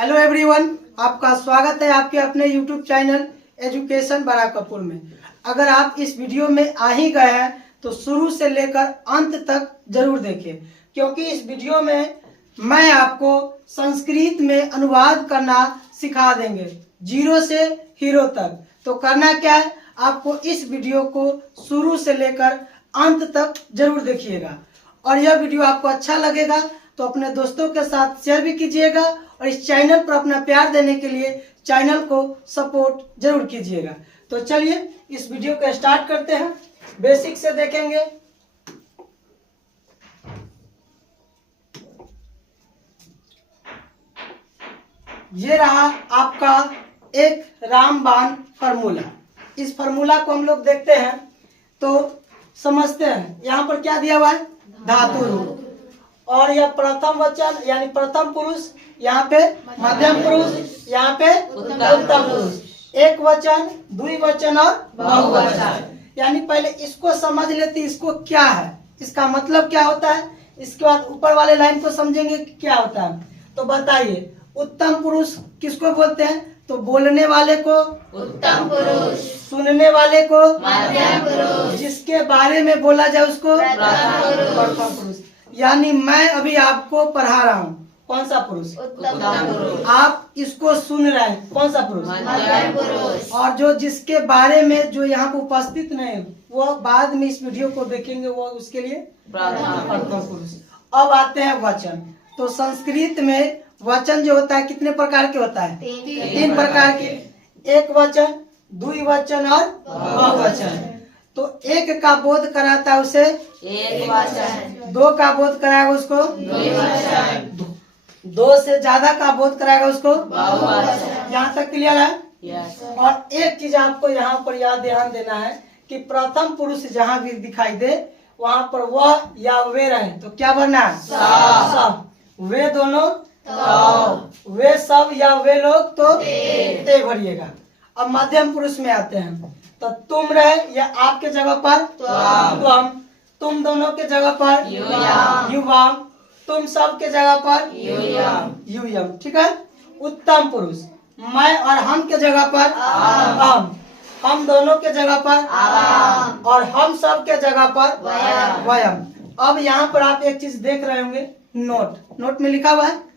Hello everyone, आपका स्वागत है आपके अपने यूट्यूब चैनल एजुकेशन बराकपुर में। अगर आप इस वीडियो में आ ही गए हैं तो शुरू से लेकर अंत तक जरूर देखें, क्योंकि इस वीडियो में मैं आपको संस्कृत में अनुवाद करना सिखा देंगे, जीरो से हीरो तक। तो करना क्या है, आपको इस वीडियो को शुरू से लेकर अंत तक जरूर देखिएगा। और यह वीडियो आपको अच्छा लगेगा तो अपने दोस्तों के साथ शेयर भी कीजिएगा, और इस चैनल पर अपना प्यार देने के लिए चैनल को सपोर्ट जरूर कीजिएगा। तो चलिए इस वीडियो को स्टार्ट करते हैं, बेसिक से देखेंगे। ये रहा आपका एक रामबाण फार्मूला। इस फार्मूला को हम लोग देखते हैं तो समझते हैं। यहाँ पर क्या दिया हुआ है, धातु रूप, और यह प्रथम वचन यानी प्रथम पुरुष, यहाँ पे मध्यम पुरुष, यहाँ पे उत्तम पुरुष, एक वचन, द्विवचन और बहुवचन। यानी पहले इसको समझ लेते, इसको क्या है, इसका मतलब क्या होता है। इसके बाद ऊपर वाले लाइन को समझेंगे कि क्या होता है। तो बताइए, उत्तम पुरुष किसको बोलते हैं? तो बोलने वाले को उत्तम पुरुष, सुनने वाले को मध्यम पुरुष, जिसके बारे में बोला जाए उसको प्रथम प्रथम पुरुष। यानी मैं अभी आपको पढ़ा रहा हूँ, कौन सा पुरुष? उत्तम पुरुष, आप इसको सुन रहे हैं, कौन सा पुरुष? मध्यम पुरुष, और जो जिसके बारे में जो यहाँ पे उपस्थित नहीं है, वो बाद में इस वीडियो को देखेंगे, वो उसके लिए प्रथम पुरुष। अब आते हैं वचन। तो संस्कृत में वचन जो होता है कितने प्रकार के होता है? तीन प्रकार के, एक वचन, द्विवचन और बहुवचन। तो एक का बोध कराता है उसे एक वचन, दो का बोध कराएगा उसको द्विवचन, दो से ज्यादा का बोध कराएगा उसको बहुवचन। यहाँ तक क्लियर है? यस, और एक चीज आपको यहाँ पर याद ध्यान देना है कि प्रथम पुरुष जहाँ भी दिखाई दे वहाँ पर वह या वे रहे तो क्या भरना है? सब। वे दोनों तो, वे सब या वे लोग तो ते भरिएगा। अब मध्यम पुरुष में आते हैं तो तुम रहे या आपके जगह पर तुम, तुम दोनों के जगह पर युयम, युवाम, तुम सब के जगह पर युयम, युयम। ठीक है। उत्तम पुरुष मैं और हम के जगह पर हम दोनों के जगह पर आवाम, और हम सब के जगह पर वयम। वयम। अब यहाँ पर आप एक चीज देख रहे होंगे, नोट में लिखा हुआ है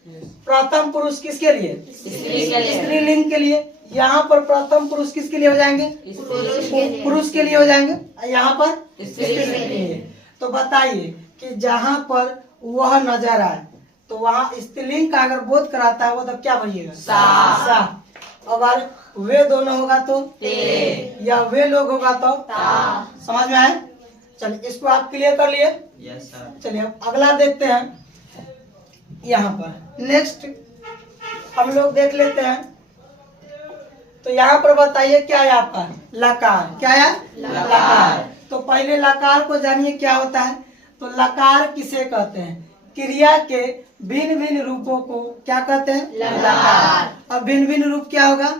प्रथम पुरुष किसके लिए? स्त्री के लिए, स्त्रीलिंग के लिए। यहाँ पर प्रथम पुरुष किसके लिए हो जाएंगे? पुरुष के लिए, पुरुष के लिए हो जाएंगे। यहाँ पर स्त्री के लिए। तो बताइए कि जहाँ पर वह नजर आए तो वहाँ स्त्रीलिंग का अगर बोध कराता है वो तो क्या बनिएगा? सा। अगर वे दोनों होगा तो ते, या वे लोग होगा तो ता। समझ में आए? चलिए इसको आप क्लियर कर लिए। Yes sir. चलिए अब अगला देखते हैं। यहाँ पर नेक्स्ट हम लोग देख लेते हैं। तो यहाँ पर बताइए क्या है आपका? लकार। क्या है? लकार। तो पहले लकार को जानिए क्या होता है। तो लकार किसे कहते हैं? क्रिया के भिन्न भिन्न रूपों को क्या कहते हैं? लकार। अब भिन्न भिन्न रूप क्या होगा?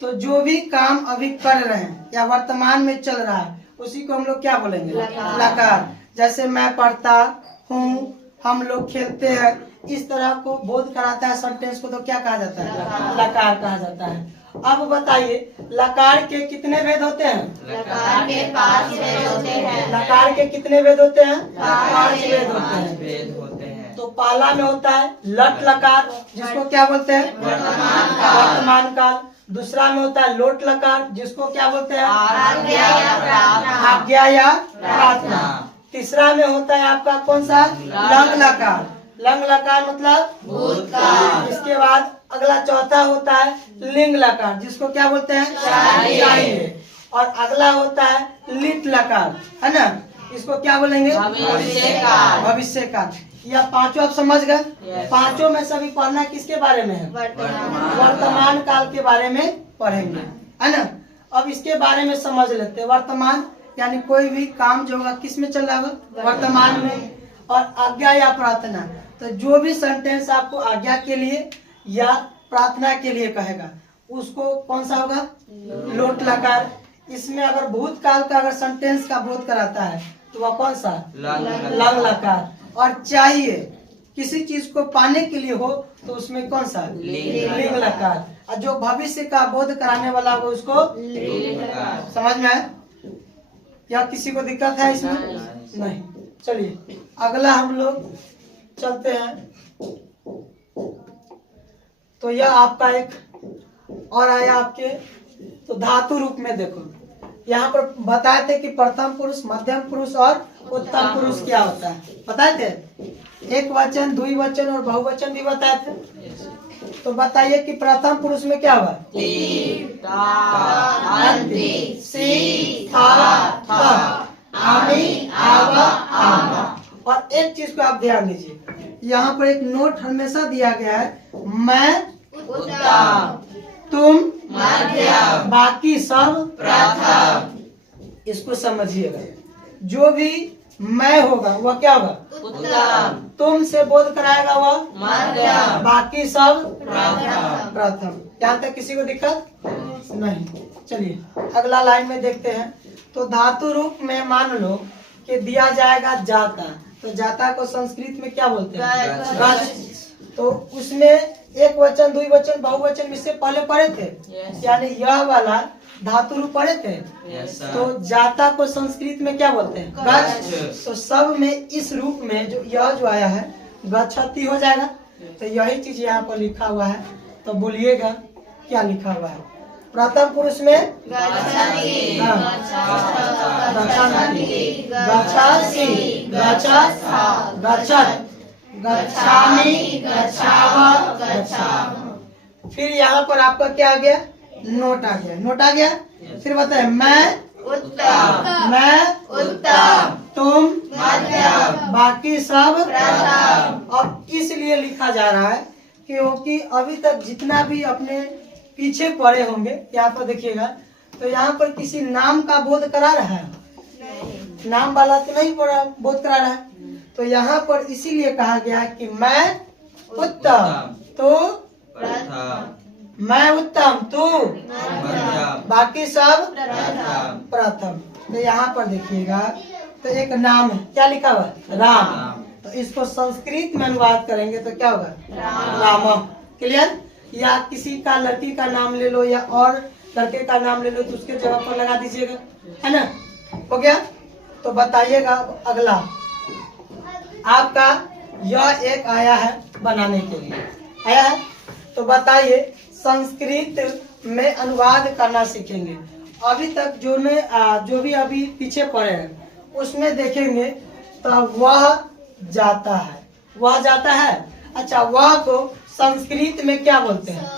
तो जो भी काम अभी कर रहे हैं या वर्तमान में चल रहा है उसी को हम लोग क्या बोलेंगे? लकार। लकार। जैसे मैं पढ़ता हूँ, हम लोग खेलते हैं, इस तरह को बोध कराता है सेंटेंस को, तो क्या कहा जाता है? लकार कहा जाता है। अब बताइए लकार के कितने भेद होते हैं? लकार के 5 भेद होते हैं। लकार के कितने भेद होते हैं? 5 5 भेद होते पांच हैं। भेद होते हैं। तो पहला में होता है लट लकार, जिसको क्या बोलते हैं? वर्तमान काल। वर्तमान काल। दूसरा में होता है लोट लकार, जिसको क्या बोलते हैं? आज्ञा या प्रार्थना। आज्ञा या प्रार्थना। तीसरा में होता है आपका कौन सा? लंग लकार। लंग लकार मतलब भूतकाल। इसके बाद अगला चौथा होता है लिंग लकार, जिसको क्या बोलते हैं? चाहिए। और अगला होता है लिट लकार, है ना? इसको क्या बोलेंगे? भविष्यकाल। भविष्यकाल। या पांचों आप समझ गए? Yes. पांचों में सभी पढ़ना किसके बारे में है? वर्तमान काल के बारे में पढ़ेंगे, है ना? अब इसके बारे में समझ लेते हैं। वर्तमान यानी कोई भी काम जो होगा किस में चल रहा होगा? वर्तमान में। और आज्ञा या प्रार्थना, तो जो भी सेंटेंस आपको आज्ञा के लिए या प्रार्थना के लिए कहेगा उसको कौन सा होगा? लोट लकार। इसमें अगर भूतकाल का अगर सेंटेंस का बोध कराता है तो वह कौन सा? लंग लकार। और चाहिए किसी चीज को पाने के लिए हो तो उसमें कौन सा लिंग लकार, और जो भविष्य का बोध कराने वाला हो उसको समझ में आया या किसी को दिक्कत है इसमें? नहीं। चलिए अगला हम लोग चलते हैं। तो यह आपका एक और आया आपके, तो धातु रूप में देखो यहाँ पर बताए थे कि प्रथम पुरुष, मध्यम पुरुष और उत्तम पुरुष क्या होता है, बताए थे। एक वचन, द्विवचन और बहुवचन भी बताए थे। तो बताइए कि प्रथम पुरुष में क्या हुआ? और एक चीज को आप ध्यान दीजिए, यहाँ पर एक नोट हमेशा दिया गया है, मैं उत्तम, तुम मध्यम, बाकी सब प्रथम। इसको समझिएगा। जो भी मैं होगा वह क्या होगा? उत्तम, तुम से बोध कराएगा वह मध्यम, बाकी सब प्रथम। प्रथम। यहाँ तक किसी को दिक्कत नहीं। चलिए अगला लाइन में देखते हैं। तो धातु रूप में मान लो कि दिया जाएगा जाता, तो जाता को संस्कृत में क्या बोलते हैं? गच्छ। तो उसमें एक वचन, द्विवचन, बहुवचन इससे पहले पढ़े थे, यानी यह वाला धातु रूप पढ़े थे। तो जाता को संस्कृत में क्या बोलते हैं? गच्छ। तो सब में इस रूप में जो यह जो आया है गच्छति हो जाएगा। तो यही चीज यहाँ पर लिखा हुआ है, तो बोलिएगा क्या लिखा हुआ है। प्रथम पुरुष में गच्छति, हाँ। गच्छति, गच्छसि, गच्छस, गच्छत, गच्छामि, गच्छाव, गच्छामः। फिर यहाँ पर आपका क्या आ गया? नोट आ गया। नोट आ गया। फिर बताए मैं उत्तम, तुम तुम मध्यम, बाकी सब प्रथम। अब इसलिए लिखा जा रहा है क्योंकि अभी तक जितना भी अपने पीछे पढ़े होंगे, यहाँ पर देखिएगा, तो यहाँ पर किसी नाम का बोध करा रहा है, नाम वाला तो नहीं पढ़ा, बोध करा रहा है। तो यहाँ पर इसीलिए कहा गया है कि मैं उत्तम, तो मैं उत्तम, तू बाकी सब प्रथम। तो यहाँ पर देखिएगा, तो एक नाम है, क्या लिखा हुआ? राम। तो इसको संस्कृत में अनुवाद करेंगे तो क्या होगा? राम। क्लियर? या किसी का लड़की का नाम ले लो या और लड़के का नाम ले लो, तो उसके जगह पर लगा दीजिएगा, है ना? हो गया। तो बताइएगा अगला आपका यह एक आया है बनाने के लिए, आया है। तो बताइए संस्कृत में अनुवाद करना सीखेंगे। अभी तक जो भी अभी पीछे पड़े हैं उसमें देखेंगे तो वह जाता है, वह जाता है। अच्छा, वह को संस्कृत में क्या बोलते हैं?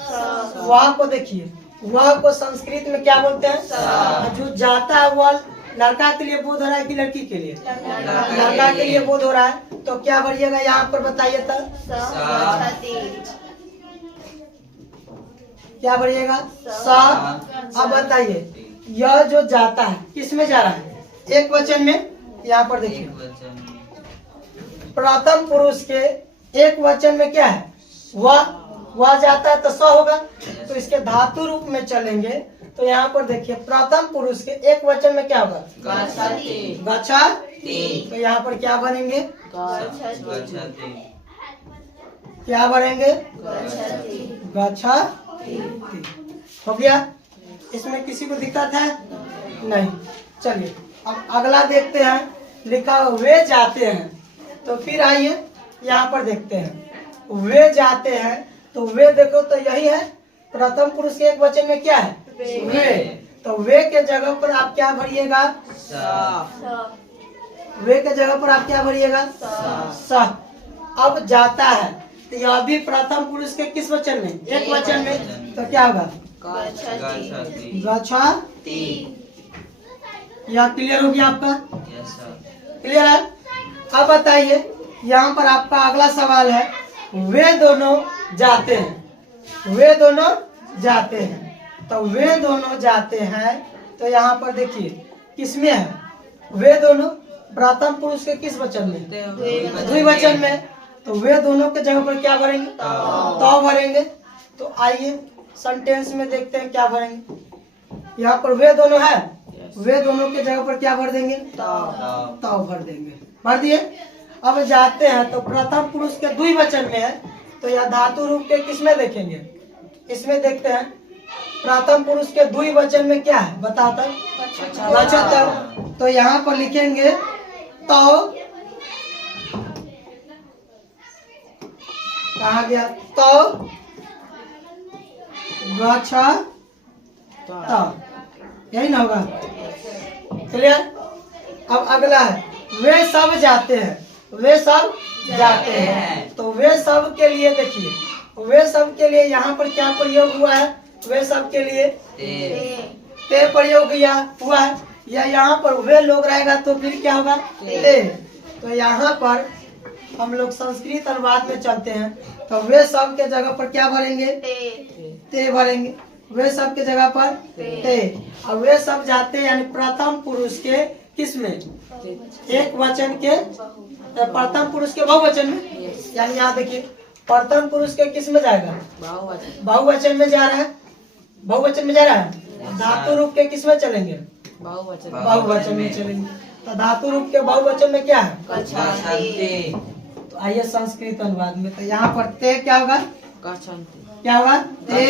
वह को देखिए, वह को संस्कृत में क्या बोलते हैं? जो जाता है वह लड़का के लिए बोध हो रहा है कि लड़की के लिए? लड़का के लिए बोध हो रहा है। तो क्या बढ़िएगा यहाँ पर बताइए तो? क्या बढ़िएगा? सा। अब बताइए यह जो जाता है किस में जा रहा है? एक वचन में। यहाँ पर देखिए प्रथम पुरुष के एक वचन में क्या है? वह जाता है तो स होगा। तो इसके धातु रूप में चलेंगे तो यहाँ पर देखिए प्रथम पुरुष के एक वचन में क्या होगा? गच्छति। तो यहाँ पर क्या बनेंगे? क्या बनेंगे? गच्छति। हो गया। इसमें किसी को दिक्कत है? नहीं। चलिए अब अगला देखते हैं। लिखा वे जाते हैं। तो फिर आइए यहाँ पर देखते हैं। वे जाते हैं तो वे देखो तो यही है, प्रथम पुरुष के एक वचन में क्या है? वे। तो वे के जगह पर आप क्या भरिएगा? वे के जगह पर आप क्या भरिएगा? स। अब जाता है तो यह भी प्रथम पुरुष के किस वचन में? एक वचन में। तो क्या होगा? गच्छति। यह क्लियर हो गया आपका? क्लियर है? अब बताइए यहाँ पर आपका अगला सवाल है, वे दोनों जाते हैं। वे दोनों जाते हैं। तो वे दोनों जाते हैं तो यहाँ पर देखिए किसमें है? वे दोनों प्रथम पुरुष के किस वचन में? द्विवचन में। तो वे दोनों के जगह पर क्या भरेंगे? तो भरेंगे। तो आइए सेंटेंस में देखते हैं क्या भरेंगे। यहाँ पर वे दोनों है, वे दोनों के जगह पर क्या भर देंगे? तो भर देंगे। भर दिए। अब जाते हैं तो प्रथम पुरुष के द्विवचन में है, तो यह धातु रूप के किसमें देखेंगे? इसमें देखते हैं प्रथम पुरुष के द्विवचन में क्या है बताओ तक? गच्छत। तो यहाँ पर लिखेंगे तो, कहा गया तो गच्छत, यही ना होगा? क्लियर? अब अगला है वे सब जाते हैं, वे सब जाते हैं। तो वे सब के लिए देखिए, वे सब के लिए यहाँ पर क्या प्रयोग हुआ है? वे सब के लिए ते प्रयोग हुआ है, या यहाँ पर वे लोग रहेगा तो फिर क्या होगा? ते। तो यहाँ पर हम लोग संस्कृत अनुवाद में चलते हैं, तो वे सब के जगह पर क्या भरेंगे? ते भरेंगे। वे सब के जगह पर ते। अब वे सब जाते हैं यानी प्रथम पुरुष के किस में? एक वचन के, प्रथम पुरुष के बहुवचन में, यानी यहाँ देखिए प्रथम पुरुष के किस में जाएगा? बहुवचन में जा रहा है, बहुवचन में जा रहा है। धातु रूप के किस में चलेंगे? बहुवचन में चलेंगे। तो धातु रूप के बहुवचन में क्या है? तो आइए संस्कृत अनुवाद में, तो यहाँ पर ते क्या होगा? क्या होगा? ते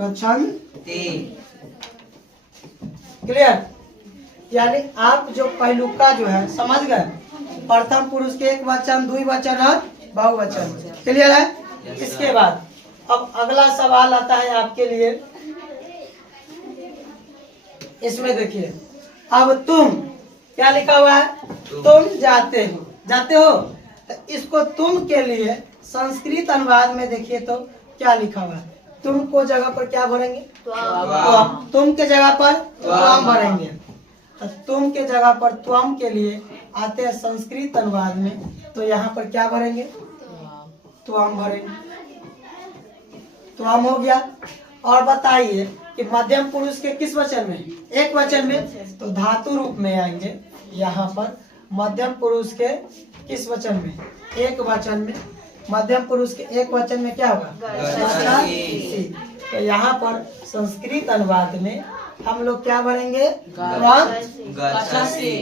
गच्छन्ति। क्लियर? यानी आप जो पहलुका जो है समझ गए, प्रथम पुरुष के एक वचन, द्विवचन और बहुवचन। क्लियर है? इसके बाद अब अगला सवाल आता है आपके लिए, इसमें देखिए अब तुम क्या लिखा हुआ है? तुम जाते हो, जाते हो। तो इसको तुम के लिए संस्कृत अनुवाद में देखिए तो क्या लिखा हुआ है? तुम को जगह पर क्या भरेंगे? तुम के जगह पर त्वम भरेंगे। तो तुम के जगह पर त्वम के लिए आते हैं संस्कृत अनुवाद में, तो यहाँ पर क्या भरेंगे? त्वम भरेंगे। त्वम हो गया। और बताइए कि मध्यम पुरुष के किस वचन में? एक वचन में। तो धातु रूप में आएंगे यहाँ पर मध्यम पुरुष के किस वचन में? एक वचन में। मध्यम पुरुष के एक वचन में क्या होगा? गच्छति। तो यहाँ पर संस्कृत अनुवाद में हम लोग क्या भरेंगे? गच्छति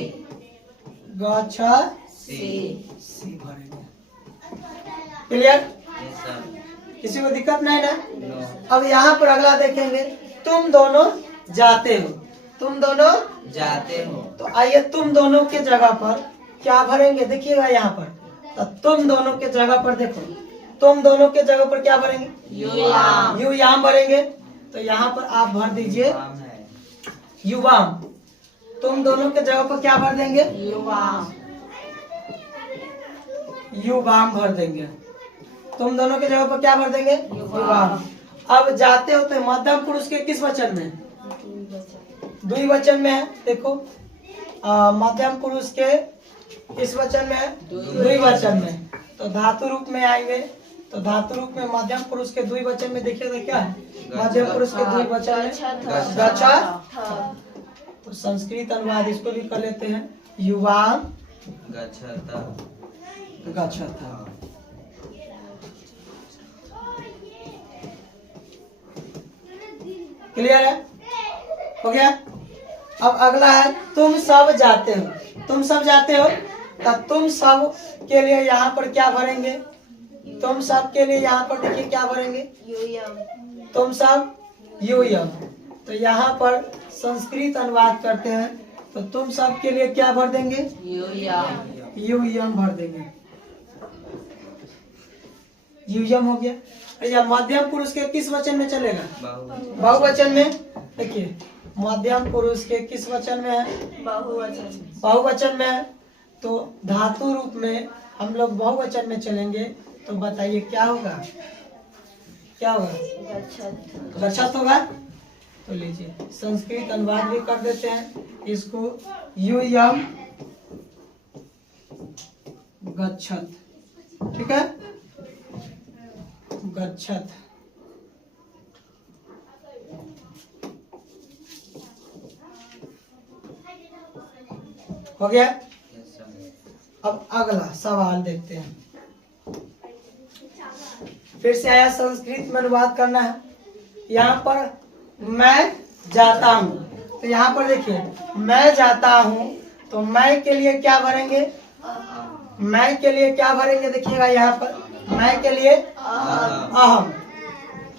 भरेंगे। क्लियर? किसी को दिक्कत नहीं ना? अब यहाँ पर अगला देखेंगे, तुम दोनों जाते हो, तुम दोनों जाते हो। तो आइए तुम दोनों के जगह पर क्या भरेंगे? देखिएगा यहाँ पर, तो तुम दोनों के जगह पर देखो, तुम दोनों के जगह पर क्या भरेंगे? युयाम भरेंगे। तो यहाँ पर आप भर दीजिए युवाम। तुम दोनों के जगह पर क्या भर देंगे? युवाम भर देंगे। तुम दोनों के जगह पर क्या भर देंगे? युवाम। अब जाते हो तो मध्यम पुरुष के किस वचन में? द्विवचन में है। देखो मध्यम पुरुष के किस वचन में है? द्विवचन में। तो धातु रूप में आएंगे, तो धातु रूप में मध्यम पुरुष के द्विवचन में देखिएगा क्या है? मध्यम पुरुष के द्विवचन में गच्छत। तो संस्कृत अनुवाद इसको भी कर लेते हैं, युवाम गच्छत। क्लियर है? हो गया? अब अगला है तुम सब जाते हो, तुम सब जाते हो। तो तुम सब के लिए यहाँ पर क्या भरेंगे? तुम सब के लिए यहाँ पर देखिए क्या भरेंगे? तुम सब युयम। तो यहाँ पर संस्कृत अनुवाद करते हैं, तो तुम सब के लिए क्या भर देंगे? युयम भर देंगे। युयम हो गया। या मध्यम पुरुष के किस वचन में चलेगा? बहुवचन में। देखिए मध्यम पुरुष के किस वचन में है? बहुवचन में है। तो धातु रूप में हम लोग बहुवचन में चलेंगे, तो बताइए क्या होगा? क्या होगा? गच्छत होगा। तो लीजिए संस्कृत अनुवाद भी कर देते हैं इसको, युयम गच्छत। ठीक है? गच्छत। हो गया? अब अगला सवाल देखते हैं। फिर से आया संस्कृत में अनुवाद करना है। यहाँ पर मैं जाता हूँ, तो यहाँ पर देखिए मैं जाता हूँ, तो मैं के लिए क्या भरेंगे? मैं के लिए क्या भरेंगे? देखिएगा यहाँ पर मैं के लिए अहम।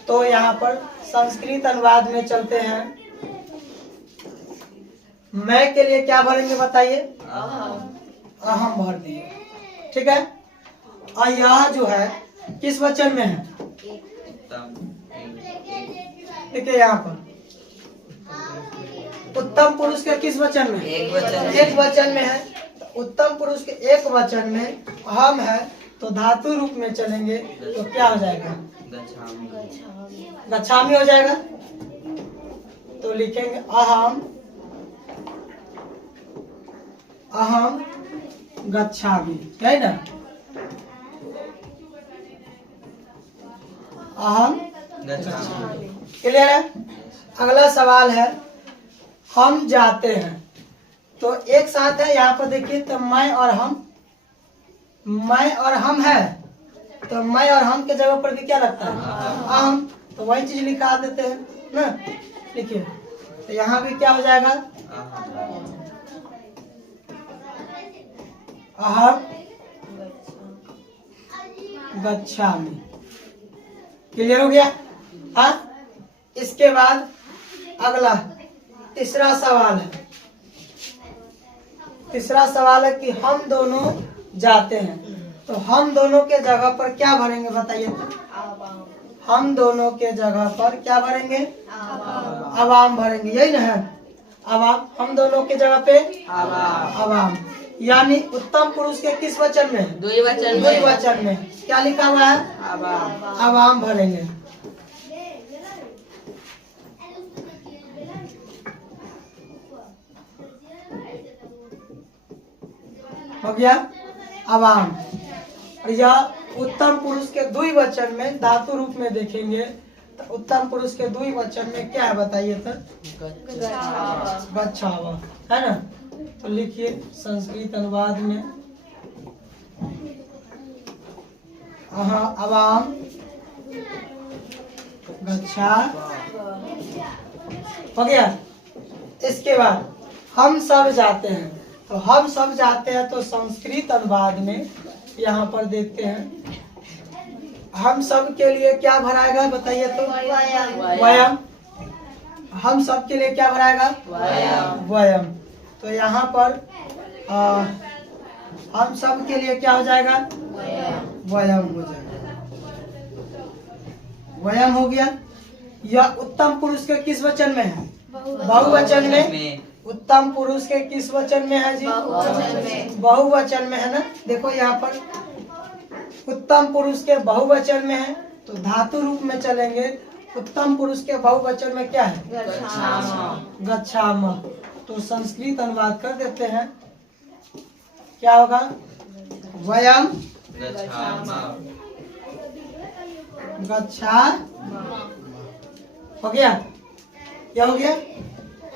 तो यहाँ पर संस्कृत अनुवाद में चलते हैं। मैं के लिए क्या भरेंगे बताइए? अहम भर दिए। ठीक है। और यह जो है किस वचन में है? देखिए यहाँ पर उत्तम पुरुष के किस वचन में? एक वचन। एक वचन में है। तो उत्तम पुरुष के एक वचन में अहम है, तो धातु रूप में चलेंगे तो क्या हो जाएगा? गच्छामी हो जाएगा। तो लिखेंगे अहम, अहम गच्छामि, है ना? अहम क्लियर है। अगला सवाल है हम जाते हैं। तो एक साथ है यहाँ पर देखिए, तो मैं और हम है। तो मैं और हम के जगह पर भी क्या लगता है? अहम। तो वही चीज लिखा देते हैं ना। लिखिए तो यहाँ भी क्या हो जाएगा? अहम गच्छामि। क्लियर हो गया? हाँ। इसके बाद अगला तीसरा सवाल है। तीसरा सवाल है कि हम दोनों जाते हैं। तो हम दोनों के जगह पर क्या भरेंगे बताइए? तो हम दोनों के जगह पर क्या भरेंगे? अवाम भरेंगे, यही ना है? अवाम। हम दोनों के जगह पे अवाम। यानी उत्तम पुरुष के किस वचन में? द्विवचन में क्या लिखा हुआ है? अवाम भरेंगे। हो गया अवाम। और यह उत्तम पुरुष के द्विवचन में धातु रूप में देखेंगे तो उत्तम पुरुष के द्विवचन में क्या है बताइए? तो गच्छावा, है ना? तो लिखिए संस्कृत अनुवाद में अवाम गच्छा। हो गया। इसके बाद हम सब जाते हैं। तो हम सब जाते हैं तो संस्कृत अनुवाद में यहाँ पर देखते हैं हम सब के लिए क्या भराएगा बताइए? तो वयम। हम सब के लिए क्या भराएगा? वयम। तो यहाँ पर हम सब के लिए क्या हो जाएगा? वयम हो जाएगा। वयम हो गया। यह उत्तम पुरुष के किस वचन में है? बहुवचन में। उत्तम पुरुष के किस वचन में है जी? बहुवचन में है ना। देखो यहाँ पर उत्तम पुरुष के बहुवचन में है तो धातु रूप में चलेंगे। उत्तम पुरुष के बहुवचन में क्या है? गच्छामः। तो संस्कृत अनुवाद कर देते हैं। क्या होगा? वयम गच्छा। हो गया? क्या हो गया?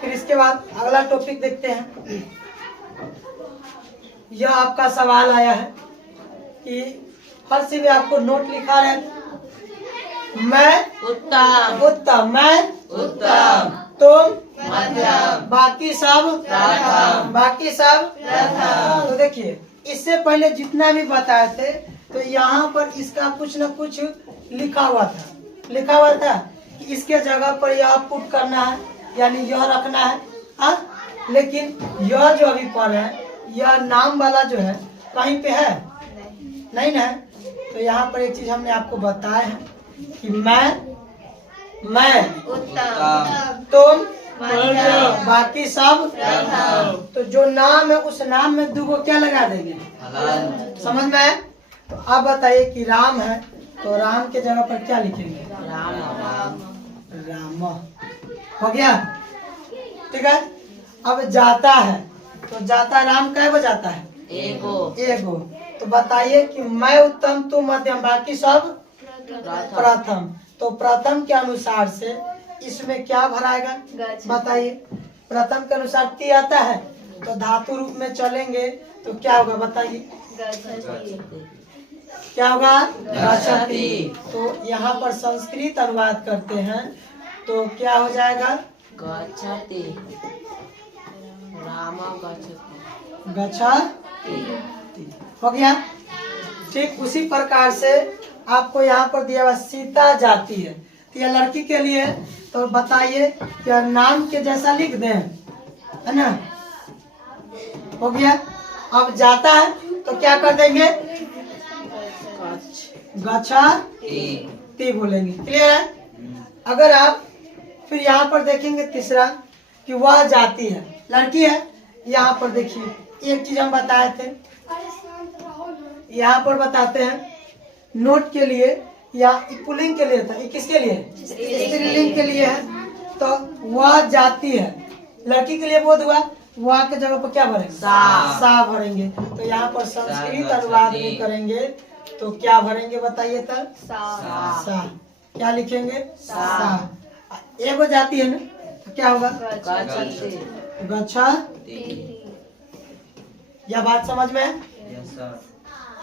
फिर इसके बाद अगला टॉपिक देखते हैं। यह आपका सवाल आया है कि हर से भी आपको नोट लिखा रहे। मैं उत्तम, मैं उत्तम, तुम मध्यम, बाकी सब प्रथम। तो देखिए इससे पहले जितना भी बताए थे तो यहाँ पर इसका कुछ न कुछ लिखा हुआ था कि इसके जगह पर यह पुट करना है, यानी यह रखना है। हाँ, लेकिन यह जो अभी पर है यह नाम वाला जो है कहीं पे है नहीं ना। तो यहाँ पर एक चीज हमने आपको बताया है कि मैं उत्तम, तुम बाकी सब। तो जो नाम है उस नाम में दो क्या लगा देंगे? समझ में आए? तो अब बताइए कि राम है तो राम के जगह पर क्या लिखेंगे? राम। हो गया? ठीक है। अब जाता है तो जाता राम कै बजाता है? एगो। तो बताइए कि मैं उत्तम, तू मध्यम, बाकी सब प्रथम। तो प्रथम के अनुसार से इसमें क्या भराएगा बताइए? प्रथम के अनुसार ती आता है तो धातु रूप में चलेंगे तो क्या होगा बताइए? क्या होगा? गच्छति। तो यहाँ पर संस्कृत अनुवाद करते हैं तो क्या हो जाएगा? गच्छति, राम गच्छति। गच्छति। हो गया। ठीक उसी प्रकार से आपको यहाँ पर दिया हुआ सीता जाती है, तो यह लड़की के लिए है। तो बताइए क्या नाम के जैसा लिख दें, है ना। हो गया। अब जाता है तो क्या कर देंगे, गच्छति बोलेंगे। क्लियर है। अगर आप फिर यहाँ पर देखेंगे तीसरा कि वह जाती है, लड़की है। यहाँ पर देखिए एक चीज हम बताए थे, यहाँ पर बताते हैं नोट के लिए या पुल्लिंग के लिए था, ये किसके लिए, स्त्रीलिंग के लिए है। तो वह जाती है, लड़की के लिए बोध हुआ, वह के जगह पर क्या भरेंगे, सा भरेंगे। तो यहाँ पर संस्कृत अनुवाद में करेंगे तो क्या भरेंगे बताइए तब, सा। क्या लिखेंगे, सा। एगो जाती है ना, तो क्या होगा, गच्छति। यह बात समझ में है।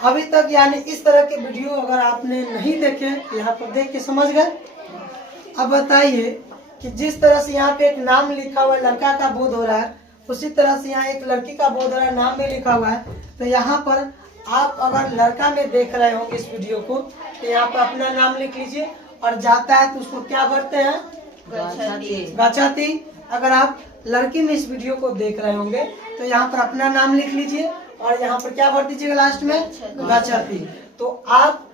अभी तक यानी इस तरह के वीडियो अगर आपने नहीं देखे, यहाँ पर देख के समझ गए। अब बताइए कि जिस तरह से यहाँ पे एक नाम लिखा हुआ है, लड़का का बोध हो रहा है, उसी तरह से यहाँ एक लड़की का बोध हो रहा है, नाम भी लिखा हुआ है। तो यहाँ पर आप अगर लड़का में देख रहे होंगे इस वीडियो को, तो यहाँ पर अपना नाम लिख लीजिए, और जाता है तो उसको क्या भरते हैं, गच्छति। अगर आप लड़की में इस वीडियो को देख रहे होंगे तो यहाँ पर अपना नाम लिख लीजिए, और यहाँ पर क्या भर दीजिएगा लास्ट में, गच्छति। तो आप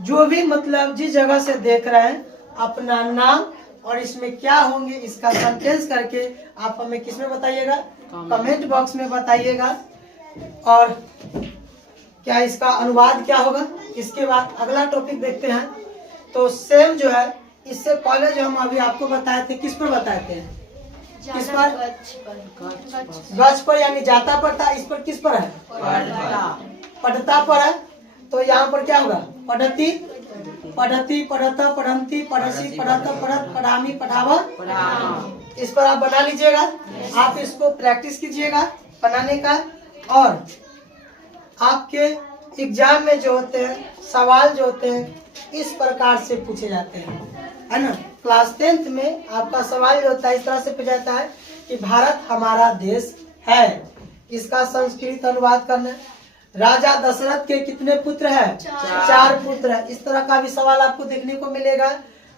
जो भी मतलब जिस जगह से देख रहे हैं, अपना नाम और इसमें क्या होंगे इसका सेंटेंस करके आप हमें किसमें बताइएगा, कमेंट बॉक्स में बताइएगा। और क्या इसका अनुवाद क्या होगा। इसके बाद अगला टॉपिक देखते हैं। तो सेम जो है, इससे पहले जो हम अभी आपको बताए थे, किस पर बताए थे, किस पर, गच्छ पर यानी जाता पर था। इस पर किस पर है, पढ़ता पर है। तो यहाँ पर क्या होगा, पढ़ती, पढ़ती, पढ़ता, पढ़ंती, पढ़सी, पढ़ता, पढ़त, पढ़ामी, पढ़ावा। इस पर आप बना लीजिएगा, आप इसको प्रैक्टिस कीजिएगा बनाने का। और आपके एग्जाम में जो होते हैं सवाल जो होते हैं इस प्रकार से पूछे जाते हैं, है ना। क्लास 10th में आपका सवाल जो होता है इस तरह से पूछा जाता है कि भारत हमारा देश है, इसका संस्कृत अनुवाद करना है। राजा दशरथ के कितने पुत्र हैं, 4 पुत्र हैं। इस तरह का भी सवाल आपको देखने को मिलेगा।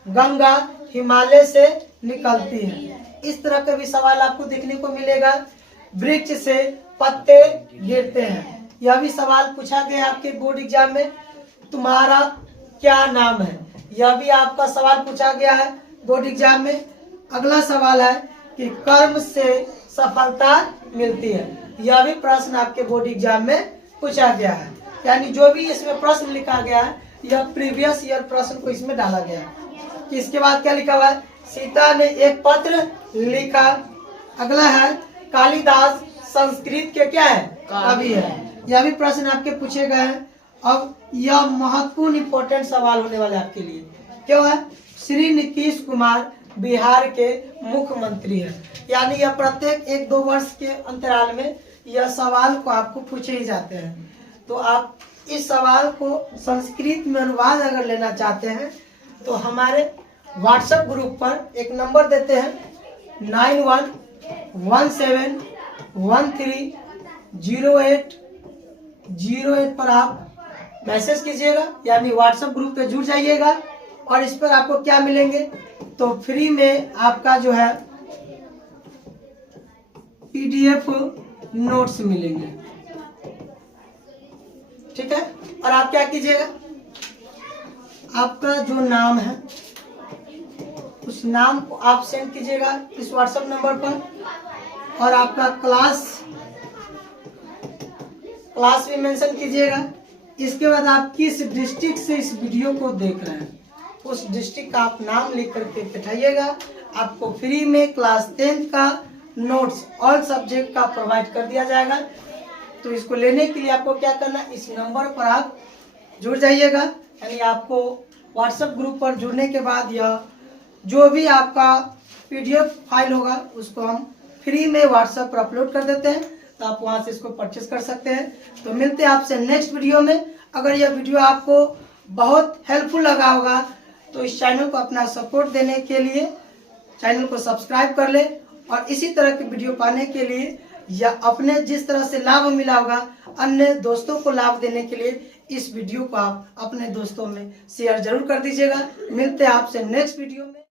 गंगा हिमालय से निकलती है, इस तरह का भी सवाल आपको देखने को मिलेगा। वृक्ष से पत्ते गिरते हैं, यह भी सवाल पूछा गया आपके बोर्ड एग्जाम में। तुम्हारा क्या नाम है, यह भी आपका सवाल पूछा गया है बोर्ड एग्जाम में। अगला सवाल है कि कर्म से सफलता मिलती है, यह भी प्रश्न आपके बोर्ड एग्जाम में पूछा गया है। यानी जो भी इसमें प्रश्न लिखा गया है यह प्रीवियस ईयर प्रश्न को इसमें डाला गया है। इसके बाद क्या लिखा हुआ है, सीता ने एक पत्र लिखा। अगला है कालिदास संस्कृत के क्या है, कवि है, यह भी प्रश्न आपके पूछे गए हैं। अब यह महत्वपूर्ण इंपॉर्टेंट सवाल होने वाला है आपके लिए। क्यों है, श्री नीतीश कुमार बिहार के मुख्यमंत्री है, यानी यह प्रत्येक 1-2 वर्ष के अंतराल में यह सवाल को आपको पूछे ही जाते हैं। तो आप इस सवाल को संस्कृत में अनुवाद अगर लेना चाहते हैं तो हमारे व्हाट्सएप ग्रुप पर एक नंबर देते हैं 9117130808 पर आप मैसेज कीजिएगा, यानी व्हाट्सएप ग्रुप पे जुड़ जाइएगा। और इस पर आपको क्या मिलेंगे, तो फ्री में आपका जो है PDF नोट्स मिलेंगे, ठीक है। और आप क्या कीजिएगा, आपका जो नाम है उस नाम को आप सेंड कीजिएगा इस व्हाट्सएप नंबर पर, और आपका क्लास भी मेंशन कीजिएगा। इसके बाद आप किस डिस्ट्रिक्ट से इस वीडियो को देख रहे हैं उस डिस्ट्रिक्ट का आप नाम लिख करके बैठाइएगा। आपको फ्री में क्लास 10th का नोट्स ऑल सब्जेक्ट का प्रोवाइड कर दिया जाएगा। तो इसको लेने के लिए आपको क्या करना है, इस नंबर पर आप जुड़ जाइएगा। यानी आपको व्हाट्सएप ग्रुप पर जुड़ने के बाद यह जो भी आपका PDF फाइल होगा उसको हम फ्री में व्हाट्सएप पर अपलोड कर देते हैं, तो आप वहां से इसको परचेस कर सकते हैं। तो मिलते हैं आपसे नेक्स्ट वीडियो में। अगर यह वीडियो आपको बहुत हेल्पफुल लगा होगा तो इस चैनल को अपना सपोर्ट देने के लिए चैनल को सब्सक्राइब कर ले, और इसी तरह की वीडियो पाने के लिए या अपने जिस तरह से लाभ मिला होगा अन्य दोस्तों को लाभ देने के लिए इस वीडियो को आप अपने दोस्तों में शेयर जरूर कर दीजिएगा। मिलते हैं आपसे नेक्स्ट वीडियो में।